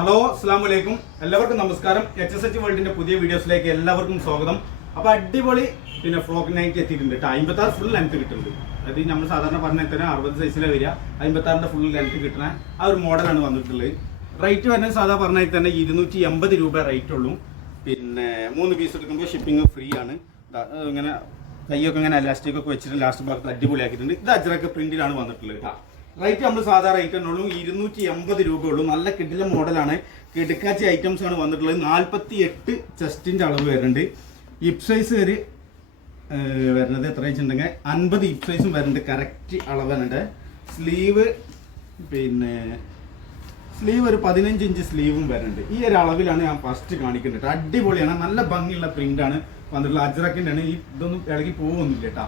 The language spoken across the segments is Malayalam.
ഹലോ അസ്സാം വലൈക്കും എല്ലാവർക്കും നമസ്കാരം. എച്ച് എസ് എച്ച് വേൾഡിന്റെ പുതിയ വീഡിയോസിലേക്ക് എല്ലാവർക്കും സ്വാഗതം. അപ്പൊ അടിപൊളി പിന്നെ ഫ്രോക്ക് നൈറ്റ് എത്തിയിട്ടുണ്ട് കേട്ടോ അമ്പത്തി ആറ് ഫുൾ ലെങ്ത് കിട്ടുന്നുണ്ട്. അതായത് നമ്മൾ സാധാരണ പറഞ്ഞ തന്നെ അറുപത് സൈസിലെ വരിക. അമ്പത്തി ആറിന്റെ ഫുൾ ലെങ്ത് കിട്ടുന്ന ആ ഒരു മോഡലാണ് വന്നിട്ടുള്ളത്. റേറ്റ് വരുന്നത് സാധാ പറഞ്ഞാൽ തന്നെ ഇരുന്നൂറ്റി എൺപത് രൂപ റേറ്റ് ഉള്ളൂ. പിന്നെ മൂന്ന് പീസ് എടുക്കുമ്പോൾ ഷിപ്പിംഗ് ഫ്രീ ആണ്. ഇങ്ങനെ കൈയൊക്കെ ഇങ്ങനെ അലാസ്റ്റിക് ഒക്കെ വെച്ചിട്ട് ലാസ്റ്റ് ഭാഗത്ത് അടിപൊളിയാക്കിയിട്ടുണ്ട്. ഇത് അജ്രക്ക് പ്രിന്റിലാണ് വന്നിട്ടുള്ളത് കേട്ടോ റേറ്റ് നമ്മൾ സാധാ റേറ്റ് തന്നെ ഉള്ളൂ. ഇരുന്നൂറ്റി എൺപത് രൂപ ഉള്ളൂ. നല്ല കിടില മോഡലാണ് കിടക്കാച്ചി ഐറ്റംസ് ആണ് വന്നിട്ടുള്ളത്. നാൽപ്പത്തി എട്ട് ചെസ്റ്റിന്റെ അളവ് വരുന്നുണ്ട്. ഇപ് സൈസ് ഒരു വരുന്നത് എത്ര വെച്ചിട്ടുണ്ടെങ്കിൽ അൻപത് ഇപ് സൈസും വരുന്നുണ്ട്. കറക്റ്റ് അളവാണ് സ്ലീവ് പിന്നെ സ്ലീവ് ഒരു പതിനഞ്ച് ഇഞ്ച് സ്ലീവും വരുന്നുണ്ട്. ഈ ഒരു അളവിലാണ് ഞാൻ ഫസ്റ്റ് കാണിക്കുന്നത്. അടിപൊളിയാണ്. നല്ല ഭംഗിയുള്ള പ്രിന്റ് ആണ് വന്നിട്ടുള്ള അജ്രക്കിന്റെ ആണ് ഇതൊന്നും ഇളകി പോകുന്നില്ല കേട്ടാ.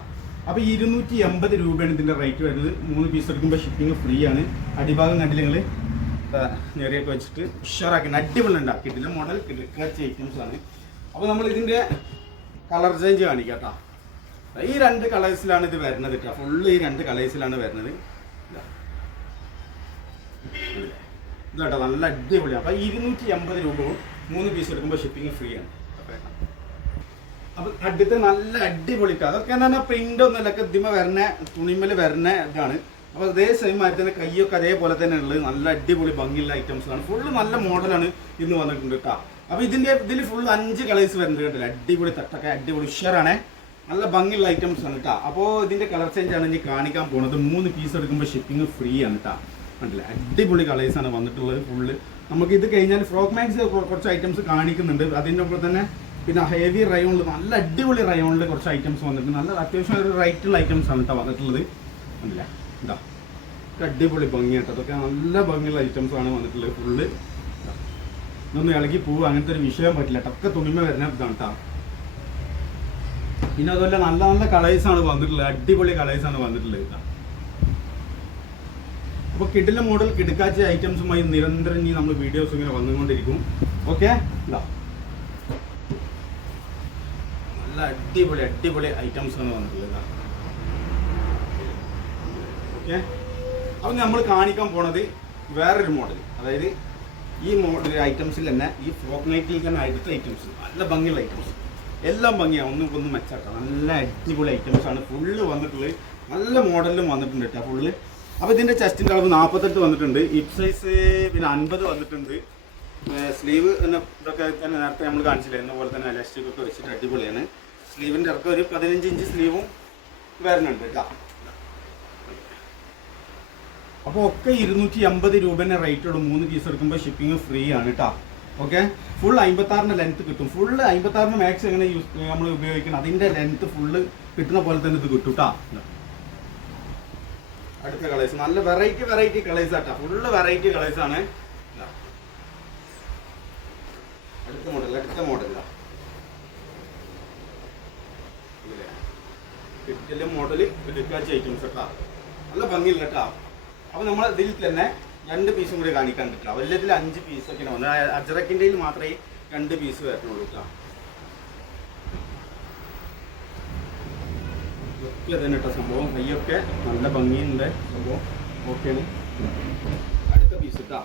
അപ്പൊ ഇരുന്നൂറ്റി എൺപത് രൂപയാണ് ഇതിന്റെ റേറ്റ് വരുന്നത്. മൂന്ന് പീസ് എടുക്കുമ്പോൾ ഷിപ്പിംഗ് ഫ്രീ ആണ്. അടിഭാഗം കണ്ടില്ല നിങ്ങൾ നേരെയൊക്കെ വെച്ചിട്ട് ഉഷാറാക്കി അടിപൊളി ഉണ്ടാക്കിയിട്ടില്ല മോഡൽ കിടക്കാച്ച ഐറ്റംസ് ആണ്. അപ്പൊ നമ്മൾ ഇതിന്റെ കളർ ചേഞ്ച് കാണിക്കാം കേട്ടോ ഈ രണ്ട് കളേഴ്സിലാണ് ഇത് വരുന്നത് കേട്ടോ ഫുള്ള് ഈ രണ്ട് കളേഴ്സിലാണ് വരുന്നത്. ഇതാ. ഇതാട്ടോ നല്ല അടിപൊളിയാണ് അപ്പോൾ ഇരുന്നൂറ്റി എൺപത് രൂപ മൂന്ന് പീസ് എടുക്കുമ്പോൾ ഷിപ്പിംഗ് ഫ്രീ ആണ്. അപ്പൊ അപ്പൊ അടുത്ത് നല്ല അടിപൊളി അതൊക്കെ പറഞ്ഞാൽ പ്രിന്റ് ഒന്നുമല്ല ഇതിമ വരണ തുണിമൽ വരണ ഇതാണ്. അപ്പൊ അതേ സെയിം ആയിട്ട് തന്നെ കയ്യൊക്കെ അതേപോലെ തന്നെ ഉള്ളത്. നല്ല അടിപൊളി ഭംഗിയുള്ള ഐറ്റംസ് ആണ്. ഫുള്ള് നല്ല മോഡലാണ് ഇന്ന് വന്നിട്ടുണ്ട് കേട്ടോ അപ്പൊ ഇതിന്റെ ഇതിൽ ഫുൾ അഞ്ച് കളേഴ്സ് വരുന്നത് കേട്ടില്ല? അടിപൊളി തട്ടൊക്കെ അടിപൊളി ഉഷറാണേ നല്ല ഭംഗിയുള്ള ഐറ്റംസ് ആണ് കേട്ടോ അപ്പോൾ ഇതിന്റെ കളർ ചേഞ്ച് ആണ് ഇനി കാണിക്കാൻ പോണത്. മൂന്ന് പീസ് എടുക്കുമ്പോൾ ഷിപ്പിംഗ് ഫ്രീ ആണ് കേട്ടോ കണ്ടില്ല? അടിപൊളി കളേഴ്സ് ആണ് വന്നിട്ടുള്ളത് ഫുള്ള് നമുക്ക് ഇത് കഴിഞ്ഞാൽ ഫ്രോക്ക് മാക്സ് കുറച്ച് ഐറ്റംസ് കാണിക്കുന്നുണ്ട്. അതിന്റെ ഒപ്പം തന്നെ പിന്നെ ഹെവി റയോണിൽ നല്ല അടിപൊളി റയോണിൽ കുറച്ച് ഐറ്റംസ് വന്നിട്ടുണ്ട്. നല്ല അത്യാവശ്യം ഒരു റൈറ്റുള്ള ഐറ്റംസ് ആണ് കേട്ടോ വന്നിട്ടുള്ളത്. കണ്ടില്ല? ഇതാ. അടിപൊളി ഭംഗിയാട്ടോ അതൊക്കെ നല്ല ഭംഗിയുള്ള ഐറ്റംസ് ആണ് വന്നിട്ടുള്ളത് ഫുള്ള് ഇതൊന്നും ഇളകി പോവുക അങ്ങനത്തെ ഒരു വിഷയം പറ്റില്ല ടൊക്കെ തുണിമ വരുന്ന ഇതാണ് പിന്നെ അതുപോലെ നല്ല നല്ല കളേഴ്സ് ആണ് വന്നിട്ടുള്ളത്. അടിപൊളി കളേഴ്സ് ആണ് വന്നിട്ടുള്ളത്. ഇതാ. അപ്പൊ കിടില മോഡൽ കിടക്കാച്ച ഐറ്റംസുമായി നിരന്തരം ഇനി നമ്മൾ വീഡിയോസ് ഇങ്ങനെ വന്നുകൊണ്ടിരിക്കും. ഓക്കെ നല്ല അടിപൊളി അടിപൊളി ഐറ്റംസ് ആണ് വന്നിട്ടുള്ളത് ഓക്കെ? അപ്പം നമ്മൾ കാണിക്കാൻ പോണത് വേറൊരു മോഡൽ അതായത് ഈ മോഡൽ ഐറ്റംസിൽ തന്നെ ഈ ഫ്രോക്ക് നൈറ്റിൽ തന്നെ അടുത്ത ഐറ്റംസ് നല്ല ഭംഗിയുള്ള ഐറ്റംസ് എല്ലാം ഭംഗിയാണ് ഒന്നും ഒന്നും മെച്ചാക്കാം നല്ല അടിപൊളി ഐറ്റംസ് ആണ്. ഫുള്ള് വന്നിട്ടുള്ളത്. നല്ല മോഡലിലും വന്നിട്ടുണ്ട് കേട്ടോ ഫുള്ള് അപ്പോൾ ഇതിന്റെ ചെസ്റ്റിന്റെ അളവ് നാൽപ്പത്തെട്ട് വന്നിട്ടുണ്ട്. ഇപ് സൈസ് പിന്നെ അൻപത് വന്നിട്ടുണ്ട്. സ്ലീവ് എന്ന ഇതൊക്കെ തന്നെ നേരത്തെ നമ്മൾ കാണിച്ചില്ലായിരുന്നു പോലെ തന്നെ ഇലാസ്റ്റിക് ഒക്കെ വെച്ചിട്ട് അടിപൊളിയാണ്. സ്ലീവിന്റെ ഇറക്കം ഒരു പതിനഞ്ച് ഇഞ്ച് സ്ലീവും വരുന്നുണ്ട് കേട്ടോ അപ്പോൾ ഒക്കെ ഇരുന്നൂറ്റി എൺപത് രൂപേന്റെ റേറ്റ് ഉള്ളൂ. മൂന്ന് പീസ് എടുക്കുമ്പോൾ ഷിപ്പിംഗ് ഫ്രീ ആണ് കേട്ടോ ഓക്കെ ഫുൾ അമ്പത്താറിന്റെ ലെങ്ത് കിട്ടും. ഫുൾ അമ്പത്താറിന് മാക്സ് എങ്ങനെ യൂസ് നമ്മൾ ഉപയോഗിക്കണം? അതിന്റെ ലെങ്ത് ഫുള്ള് കിട്ടുന്ന പോലെ തന്നെ ഇത് കിട്ടും കേട്ടോ അടുത്ത കളേഴ്സ് നല്ല വെറൈറ്റി വെറൈറ്റി കളേഴ്സ് ആട്ടാ ഫുള്ള് വെറൈറ്റി കളേഴ്സ് ആണ് ഇതാ. അടുത്ത മോഡൽ അടുത്ത മോഡലാ. കിട്ടിയ മോഡൽ ഡിറ്റാച്ച് ഐറ്റംസ് കേട്ടോ. നല്ല ഭംഗിയില്ല കേട്ടോ. അപ്പൊ നമ്മൾ ഇതിൽ തന്നെ രണ്ട് പീസും കൂടി കാണിക്കാൻ പറ്റില്ല വല്ലതിൽ അഞ്ച് പീസ് ഒക്കെ വന്നു അജറക്കിന്റെ മാത്രമേ രണ്ട് പീസ് വരണുള്ളൂ കേട്ടോ. ഒക്കെ തന്നെ കേട്ടോ സംഭവം. കൈയൊക്കെ നല്ല ഭംഗിയുണ്ട്. സംഭവം. ഓക്കെയാണ്. അടുത്ത പീസ് കേട്ടോ.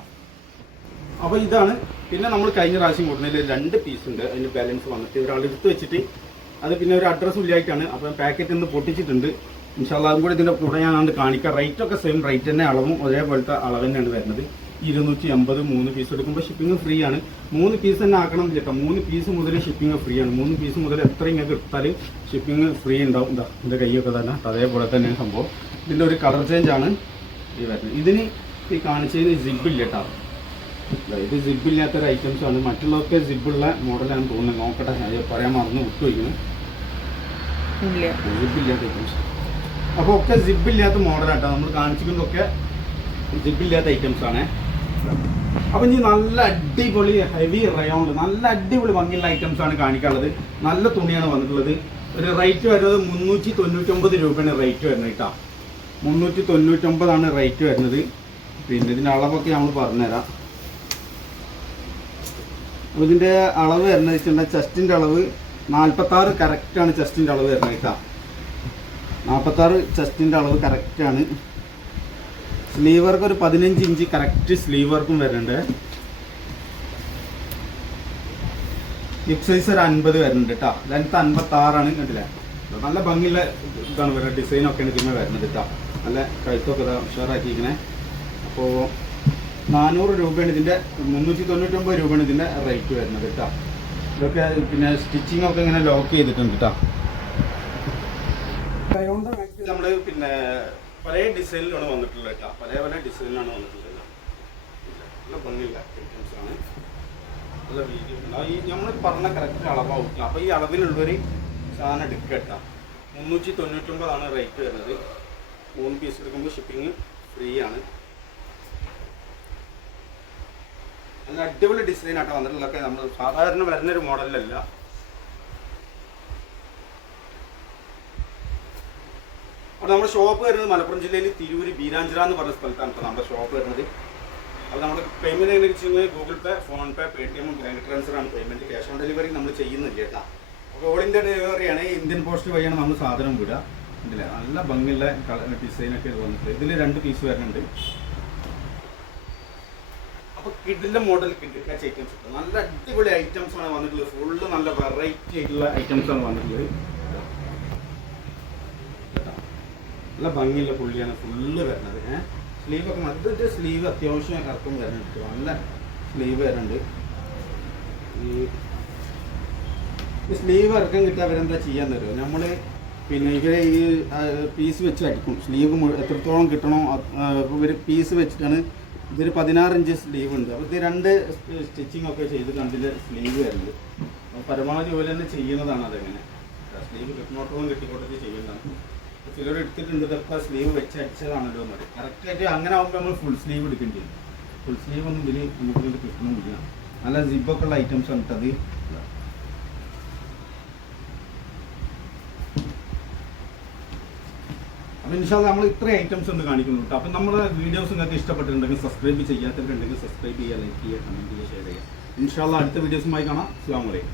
അപ്പോൾ ഇതാണ്. പിന്നെ നമ്മൾ കഴിഞ്ഞ പ്രാവശ്യം കൊടുക്കുന്നതിൽ രണ്ട് പീസ് ഉണ്ട്. അതിന് ബാലൻസ് വന്നിട്ട് ഒരാൾ എടുത്ത് വെച്ചിട്ട് അത് പിന്നെ ഒരു അഡ്രസ്സ് ഇല്ലായിട്ടാണ് അപ്പം പാക്കറ്റ് നിന്ന് പൊട്ടിച്ചിട്ടുണ്ട്. ഇൻഷാല്ല അതും കൂടി ഇതിന്റെ കൂടെ ഞാൻ അത് കാണിക്കാം. റേറ്റ് ഒക്കെ സെയിം റേറ്റ് തന്നെ അളവും. ഒരേപോലത്തെ അളവ് തന്നെയാണ് വരുന്നത്. ഇരുന്നൂറ്റി അമ്പത് മൂന്ന് പീസ് എടുക്കുമ്പോൾ ഷിപ്പിംഗ് ഫ്രീ ആണ്. മൂന്ന് പീസ് തന്നെ ആക്കണം ചേട്ടാ മൂന്ന് പീസ് മുതൽ ഷിപ്പിംഗ് ഫ്രീ ആണ്. മൂന്ന് പീസ് മുതൽ എത്ര ഇങ്ങനെ എടുത്താൽ ഷിപ്പിംഗ് ഫ്രീ ഉണ്ടാവും. എന്താ എന്റെ കൈയൊക്കെ തന്നെ. അതേപോലെ തന്നെ സംഭവം. ഇതിന്റെ ഒരു കളർ ചേഞ്ച് ആണ് ഈ വരുന്നത്. ഇതിന് ഈ കാണിച്ചതിന് ജിബ് ഇല്ല കേട്ടോ ഇത് ജിബില്ലാത്ത ഒരു ഐറ്റംസ് ആണ്. മറ്റുള്ളതൊക്കെ ജിബുള്ള മോഡലാണ് തോന്നുന്നത്. നോക്കട്ടെ. പറയാൻ മറന്നു വിട്ടുപോയിക്കുന്നു. ഇല്ല. ജിബില്ലാത്ത ഐറ്റംസ് അപ്പോൾ ഒക്കെ ജിബില്ലാത്ത മോഡലാട്ടോ നമ്മൾ കാണിച്ചിരിക്കുന്നതൊക്കെ ജിബില്ലാത്ത ഐറ്റംസ് ആണ്. അപ്പൊ ഇനി നല്ല അടിപൊളി ഹെവി റയോണിൽ നല്ല അടിപൊളി ഭംഗിയുള്ള ഐറ്റംസ് ആണ് കാണിക്കാനുള്ളത്. നല്ല തുണിയാണ് വന്നിട്ടുള്ളത്. ഒരു റേറ്റ് വരുന്നത് മുന്നൂറ്റി തൊണ്ണൂറ്റൊമ്പത് രൂപയാണ് റേറ്റ് വരുന്നത് കേട്ടോ. മുന്നൂറ്റി തൊണ്ണൂറ്റൊമ്പതാണ് റേറ്റ് വരുന്നത്. പിന്നെ ഇതിന്റെ അളവൊക്കെ നമ്മൾ പറഞ്ഞുതരാം. ഇതിന്റെ അളവ് വരുന്നത് വെച്ചിട്ടുണ്ടെങ്കിൽ ചെസ്റ്റിന്റെ അളവ് നാൽപ്പത്താറ് കറക്റ്റാണ് ചെസ്റ്റിന്റെ അളവ് വരുന്നത് കേട്ടോ നാൽപ്പത്താറ് ചെസ്റ്റിന്റെ അളവ് കറക്റ്റാണ് സ്ലീവ് വർക്ക് ഒരു പതിനഞ്ച് ഇഞ്ച് കറക്റ്റ് സ്ലീവ് വർക്കും വരുന്നുണ്ട്. ഹിപ് സൈസ് ഒരു അൻപത് വരുന്നുണ്ട് കേട്ടോ ലെങ്ത് അൻപത്തി ആറാണ് കണ്ടില്ലേ? നല്ല ഭംഗിയുള്ള ഇതാണ് വരുന്നത് ഡിസൈനൊക്കെയാണ് ഇതിന് വരുന്നത് കേട്ടോ നല്ല കഴുത്തൊക്കെ ഉഷാറാക്കിയിരിക്കണേ. അപ്പോൾ നാനൂറ് രൂപയാണ് ഇതിന്റെ മുന്നൂറ്റി തൊണ്ണൂറ്റൊമ്പത് രൂപയാണ് ഇതിന്റെ റേറ്റ് വരുന്നത് കേട്ടോ. ഇതൊക്കെ പിന്നെ സ്റ്റിച്ചിങ് ഒക്കെ ഇങ്ങനെ ലോക്ക് ചെയ്തിട്ടുണ്ട് കേട്ടോ. നമ്മൾ പിന്നെ പല ഡിസൈനിലാണ് വന്നിട്ടുള്ളത് കേട്ടോ. പല പല ഡിസൈനിലാണ് വന്നിട്ടുള്ളത്. നല്ല ഭംഗിയുള്ള ഐറ്റംസ് ആണ്. നല്ല വീഡിയോ ഈ നമ്മൾ പറഞ്ഞ കറക്റ്റ് അളവാവും അപ്പോൾ ഈ അളവിലുള്ളൊരു സാധനം എടുക്കുക കേട്ടോ. മുന്നൂറ്റി തൊണ്ണൂറ്റൊമ്പതാണ് റേറ്റ് വരുന്നത്. മൂന്ന് പീസ് എടുക്കുമ്പോൾ ഷിപ്പിംഗ് ഫ്രീ ആണ് നല്ല അടിപൊളി ഡിസൈൻ ആട്ടോ വന്നിട്ടുള്ളതൊക്കെ നമ്മൾ സാധാരണ വരുന്നൊരു മോഡലല്ല അപ്പോൾ നമ്മുടെ ഷോപ്പ് വരുന്നത് മലപ്പുറം ജില്ലയിൽ തിരൂര് ബീരാഞ്ചിറ എന്ന് പറഞ്ഞ സ്ഥലത്താണ് ഇപ്പോൾ നമ്മുടെ ഷോപ്പ് വരുന്നത്. അപ്പോൾ നമ്മുടെ പേയ്മെന്റ് എങ്ങനെ വെച്ചാൽ Google Pay PhonePe Paytm bank payment cash on delivery നമ്മൾ ചെയ്യുന്നില്ല കേട്ടോ. അപ്പോൾ ഓൾ ഇന്ത്യ ഡെലിവറിയാണ് ഇന്ത്യൻ പോസ്റ്റ് വഴിയാണ് നമ്മൾ സാധനം വിടുക. നല്ല ഭംഗിയുള്ള ഡിസൈനൊക്കെ ഇത് വന്നിട്ട് ഇതിൽ രണ്ട് പീസ് വരുന്നുണ്ട്. അപ്പോൾ കിഡിലെ മോഡൽ കിഡ് ഐറ്റംസ് കിട്ടും നല്ല അടിപൊളി ഐറ്റംസ് ആണ് വന്നിട്ടുള്ളത്. ഫുള്ള് നല്ല വെറൈറ്റി ആയിട്ടുള്ള ഐറ്റംസ് ആണ് വന്നിട്ടുള്ളത്. നല്ല ഭംഗിയുള്ള പുള്ളിയാണ് ഫുള്ള് വരുന്നത്. ഏഹ് സ്ലീവ് ഒക്കെ മറ്റേ. സ്ലീവ് അത്യാവശ്യം ഇറക്കം വരുന്നുണ്ട്. നല്ല സ്ലീവ് വരുന്നുണ്ട്. ഈ സ്ലീവ് ഇറക്കം കിട്ടിയാൽ അവരെന്താ ചെയ്യാൻ തരുമോ നമ്മൾ പിന്നെ ഇവരെ ഈ പീസ് വെച്ച് അടിക്കും. സ്ലീവ് എത്രത്തോളം കിട്ടണോ ഇവർ പീസ് വെച്ചിട്ടാണ് ഇതൊരു പതിനാറ് ഇഞ്ച് സ്ലീവ് ഉണ്ട്. അപ്പോൾ ഇത് രണ്ട് സ്റ്റിച്ചിങ് ഒക്കെ ചെയ്ത് കണ്ടിൽ സ്ലീവ് വരുന്നത്. അപ്പോൾ പരമാവധി പോലെ തന്നെ ചെയ്യുന്നതാണ് അതെങ്ങനെ. സ്ലീവ് കിട്ടണോട്ടോളം കിട്ടിക്കോട്ടൊക്കെ ചെയ്യുന്നതാണ്. ചിലർ എടുത്തിട്ടുണ്ട് ഇതൊക്കെ സ്ലീവ് വെച്ച് അടിച്ചതാണല്ലോ എന്ന് പറയും. കറക്റ്റായിട്ട് അങ്ങനെ ആകുമ്പോൾ നമ്മൾ ഫുൾ സ്ലീവ് എടുക്കേണ്ടി വരും. ഫുൾ സ്ലീവ് ഒന്നും ഇതിൽ നമുക്ക് കിട്ടണമില്ല. നല്ല സിബൊക്കെ ഉള്ള ഐറ്റംസ് ആണ് അത് അപ്പോൾ ഇൻഷാൽ നമ്മൾ ഇത്ര ഐറ്റംസ് ഉണ്ട് കാണിക്കുന്നുണ്ട് അപ്പം നമ്മുടെ വീഡിയോസ് നിങ്ങൾക്ക് ഇഷ്ടപ്പെട്ടിട്ടുണ്ടെങ്കിൽ സബ്സ്ക്രൈബ് ചെയ്യാത്തവരുണ്ടെങ്കിൽ സബ്സ്ക്രൈബ് ചെയ്യുക ലൈക്ക് ചെയ്യുക കമന്റ് ചെയ്യുക ഷെയർ ചെയ്യുക. ഇൻഷാല്ല അടുത്ത വീഡിയോസുമായി കാണാം. അസ്സാം വലൈക്കും